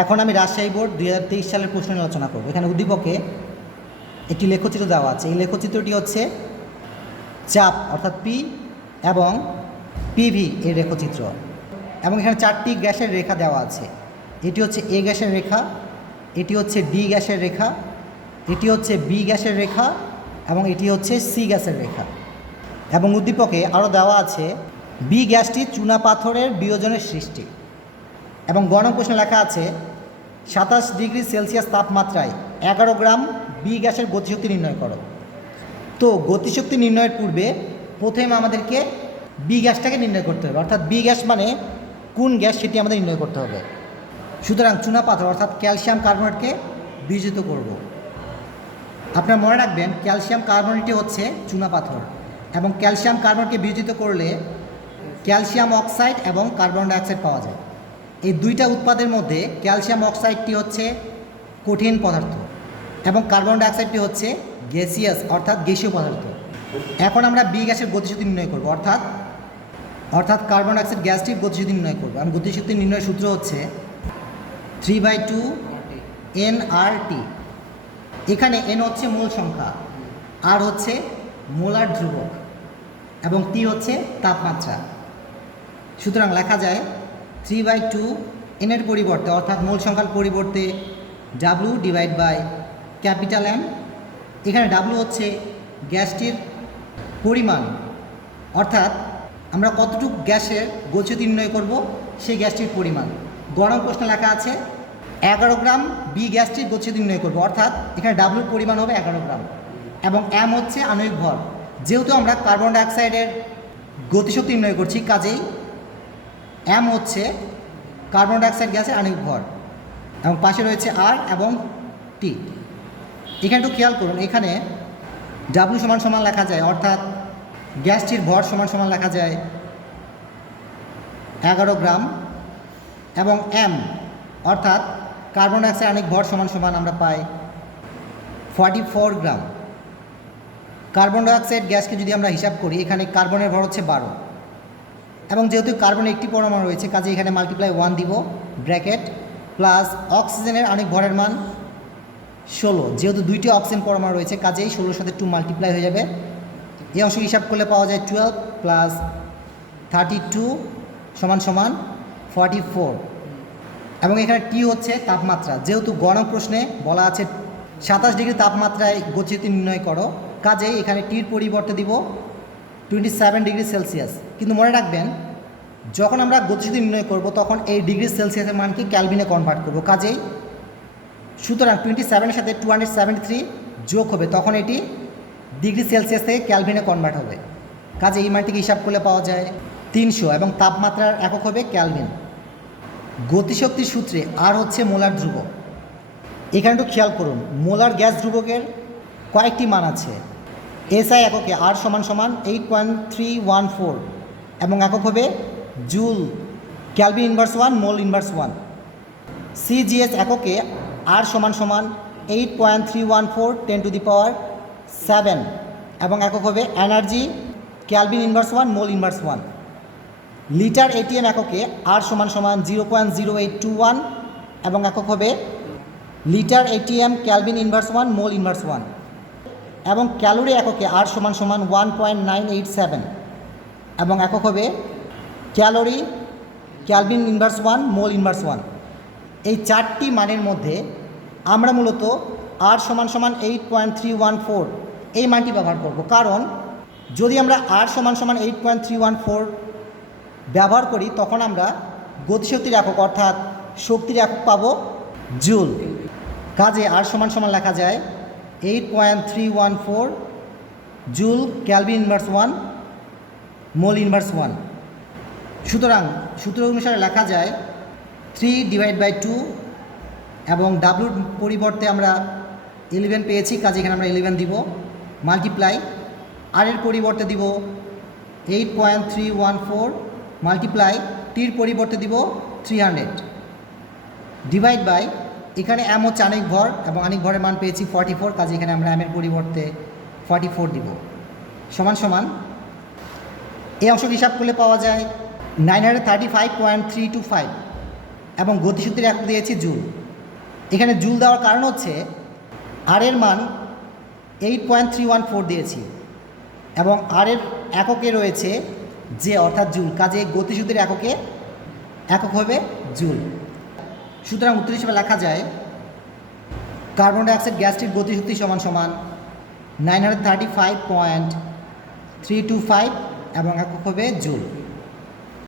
এখন আমি রাজশাহী বোর্ড 2023 সালের প্রশ্ন নিয়ে আলোচনা করব। এখানে উদ্দীপকে একটি লেখচিত্র দেওয়া আছে। এই লেখচিত্রটি হচ্ছে চাপ অর্থাৎ পি এবং পিভি এর লেখচিত্র, এবং এখানে 4টি গ্যাসের রেখা দেওয়া আছে। এটি হচ্ছে এ গ্যাসের রেখা, এটি হচ্ছে ডি গ্যাসের রেখা, এটি হচ্ছে বি গ্যাসের রেখা এবং এটি হচ্ছে সি গ্যাসের রেখা। এবং উদ্দীপকে আরও দেওয়া আছে বি গ্যাসটি চুনাপাথরের বিয়োজনের সৃষ্টি। এবং গ নং প্রশ্নে লেখা আছে 27 ডিগ্রি সেলসিয়াস তাপমাত্রায় 11 গ্রাম বি গ্যাসের গতিশক্তি নির্ণয় করো। তো গতিশক্তি নির্ণয়ের পূর্বে প্রথমে আমাদেরকে বি গ্যাসটাকে নির্ণয় করতে হবে, অর্থাৎ বি গ্যাস মানে কোন গ্যাস সেটি আমাদের নির্ণয় করতে হবে। সুতরাং চুনাপাথর অর্থাৎ ক্যালসিয়াম কার্বনেটকে বিয়োজিত করব। আপনারা মনে রাখবেন ক্যালসিয়াম কার্বনেটটি হচ্ছে চুনাপাথর, এবং ক্যালসিয়াম কার্বনেটকে বিয়োজিত করলে ক্যালসিয়াম অক্সাইড এবং কার্বন ডাইঅক্সাইড পাওয়া যায়। এই দুইটা উৎপাদের মধ্যে ক্যালসিয়াম অক্সাইডটি হচ্ছে কঠিন পদার্থ এবং কার্বন ডাইঅক্সাইডটি হচ্ছে গ্যাসিয়াস অর্থাৎ গ্যাসীয় পদার্থ। এখন আমরা বি গ্যাসের গতিশক্তি নির্ণয় করব, অর্থাৎ কার্বন ডাইঅক্সাইড গ্যাসটির গতিশক্তি নির্ণয় করব। এবং গতিশক্তি নির্ণয়ের সূত্র হচ্ছে 3/2 nRT। এখানে n হচ্ছে মূল সংখ্যা, আর হচ্ছে মোলার ধ্রুবক এবং টি হচ্ছে তাপমাত্রা। সুতরাং লেখা যায় 3/2 এর পরিবর্তে অর্থাৎ মূল সংখ্যার পরিবর্তে W divide by capital M। এখানে W হচ্ছে গ্যাসটির পরিমাণ, অর্থাৎ আমরা কতটুকু গ্যাসের গতিশক্তি নির্ণয় করব সেই গ্যাসটির পরিমাণ। গরম প্রশ্নে লেখা আছে 11 গ্রাম বি গ্যাসটির গতিশক্তি নির্ণয় করব, অর্থাৎ এখানে ডাব্লুর পরিমাণ হবে 11 গ্রাম এবং M হচ্ছে আণবিক ভর। যেহেতু আমরা কার্বন ডাইঅক্সাইডের গতিশক্তি নির্ণয় করছি, কাজেই M হচ্ছে কার্বন ডাইঅক্সাইড গ্যাসের আণবিক ভর এবং পাশে রয়েছে R এবং T। এখানে একটু খেয়াল করুন, এখানে W সমান সমান লেখা যায়, অর্থাৎ গ্যাসটির ভর সমান সমান লেখা যায় 11 গ্রাম এবং M অর্থাৎ কার্বন ডাইঅক্সাইড আণবিক ভর সমান সমান আমরা পাই 44 গ্রাম। কার্বন ডাইঅক্সাইড গ্যাসকে যদি আমরা হিসাব করি, এখানে কার্বনের ভর হচ্ছে 12 এবং যেহেতু কার্বনের একটি পরমাণু রয়েছে, কাজে এখানে মাল্টিপ্লাই 1 দিব ব্র্যাকেট, প্লাস অক্সিজেনের আণবিক ভরের মান 16। যেহেতু দুইটি অক্সিজেন পরমাণু রয়েছে, কাজেই 16 সাথে 2 মাল্টিপ্লাই হয়ে যাবে। এই অংশ হিসাব করলে পাওয়া যায় 12 প্লাস 32 সমান সমান 44। এবং এখানে টি হচ্ছে তাপমাত্রা। যেহেতু গরম প্রশ্নে বলা আছে 27 ডিগ্রি তাপমাত্রায় গতিশক্তি নির্ণয় করো, কাজেই এখানে টির পরিবর্তে দিব 27 ডিগ্রি সেলসিয়াস। কিন্তু মনে রাখবেন যখন আমরা গতিশক্তি নির্ণয় করব তখন এই ডিগ্রি সেলসিয়াসের মানকে ক্যালভিনে কনভার্ট করব, কাজেই সুতরাং 27-এর সাথে 273 যোগ হবে, তখন এটি ডিগ্রি সেলসিয়াস থেকে ক্যালভিনে কনভার্ট হবে। কাজে এই মানটিকে হিসাব করলে পাওয়া যায় 300 এবং তাপমাত্রার একক হবে ক্যালভিন। গতিশক্তির সূত্রে আর হচ্ছে মোলার ধ্রুবক। এখানে একটু খেয়াল করুন, মোলার গ্যাস ধ্রুবকের কয়েকটি মান আছে। SI এককে আর সমান সমান 8.314 এবং একক হবে joule, Calvin inverse 1, mole inverse 1। CGS এককে আর সমান সমান 8.314 10⁻⁷ এবং একক হবে energy, Calvin inverse 1, mole inverse 1। Litre ATM এককে আর সমান সমান 0.0821 এবং একক হবে litre ATM, Calvin inverse 1, mole inverse 1। এবং ক্যালোরি এককে আর সমান সমান 1.987 এবং একক হবে calorie, Calvin inverse 1, mole inverse 1। এই 4টি মানের মধ্যে আমরা মূলত আর সমান সমান 8.314 এই মানটি ব্যবহার করব, কারণ যদি আমরা আর সমান সমান 8.314 ব্যবহার করি তখন আমরা গতিশক্তির একক অর্থাৎ শক্তির একক পাবো জুল। কাজে আর সমান সমান লেখা যায় 8.314 joule, Calvin inverse 1, mole inverse 1। সুতরাং সূত্র অনুসারে লেখা যায় 3/2 এবং ডাব্লুর পরিবর্তে আমরা 11 পেয়েছি, কাজে এখানে আমরা 11 দিব, মাল্টিপ্লাই আর এর পরিবর্তে দিব 8.314 মাল্টিপ্লাই টির পরিবর্তে দিব 300 ডিভাইড বাই, এখানে M হচ্ছে আণবিক ভর এবং আণবিক ভরের মান পেয়েছি 44, কাজে এখানে আমরা M এর পরিবর্তে 44 দিব, সমান সমান এই অংশ হিসাব করলে পাওয়া যায় 935.325 এবং গতিসূত্রের একক দিয়েছি জুল। এখানে জুল দেওয়ার কারণ হচ্ছে আর এর মান 8.314 দিয়েছি এবং আর এর এককে রয়েছে যে অর্থাৎ জুল, কাজে গতিসূত্রের একক হবে জুল। সুতরাং উত্তর হিসেবে লেখা যায় কার্বন ডাইঅক্সাইড গ্যাসটির গতিশক্তি সমান সমান 935.325 এবং একক হবে জুল।